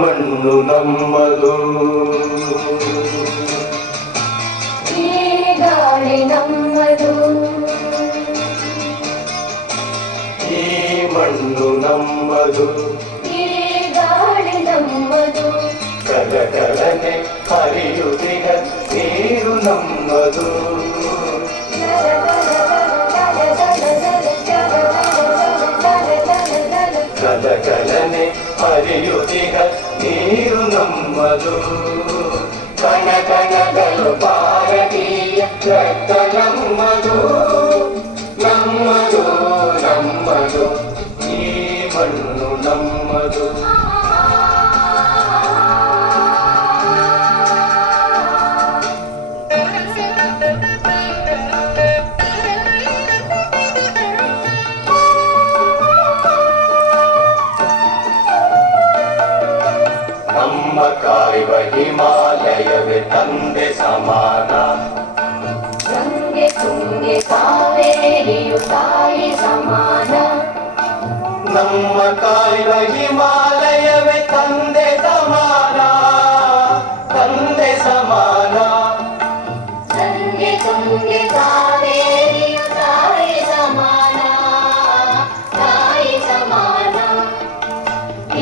ಮಣ್ಣು ನಮ್ಮದು, ಈ ಗಾಳಿ ನಮ್ಮದು, ಈ ಮಣ್ಣು ನಮ್ಮದು, ಈ ಗಾಳಿ ನಮ್ಮದು, ಕಲಕಲನೆ ಹರಿಯುತ್ತಿನ ನೀರು ನಮ್ಮದು, ಕಲಕಲನೆ ಹರಿಯುತ್ತಿನ ನೀರು ನಮ್ಮದು, ಕಣ ಕಣಗಳು ಭಾರತೀಯ ರಕ್ತ ನಮ್ಮದು, ನಮ್ಮದು ನಮ್ಮದು, ಈ ಮಣ್ಣು ನಮ್ಮದು. ನಮ್ಮ ಕಾಯುವ ಹಿಮಾಲಯವೇ ತಂದೆ ಸಮಾನ, ಗಂಗೆ ತುಂಗೆ ಕಾವೇರಿಯು ತಾಯಿ ಸಮಾನ, ನಮ್ಮ ಕಾಯುವ ಹಿಮಾಲಯವೇ ತಂದೆ ಸಮಾನ, ತಂದೆ ಸಮಾನ, ಗಂಗೆ ತುಂಗೆ ಕಾವೇರಿಯು ತಾಯಿ ಸಮಾನ, ತಾಯಿ ಸಮಾನ,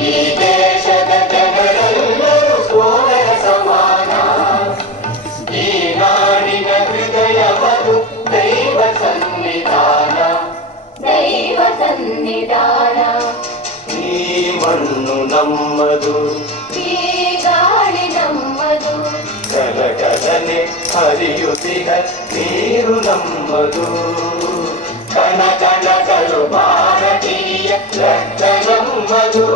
ಈ ದೇಶದ ಜನರೆಲ್ಲರೂ ಸೋದರ ಸಮಾನ, ಈ ನಾಡಿನ ಹೃದಯವದು ದೈವ ಸನ್ನಿಧಾನ, ದೈವ ಸನ್ನಿಧಾನ, ಈ ಮಣ್ಣು ನಮ್ಮದು, ಈ ಗಾಳಿ ನಮ್ಮದು, ಕಲಕಲನೆ ಹರಿಯುತ್ತಿನ ನೀರು ನಮ್ಮದು, ಕಣ ಕಣಗಳು ಭಾರತೀಯ ರಕ್ತ ನಮ್ಮದು.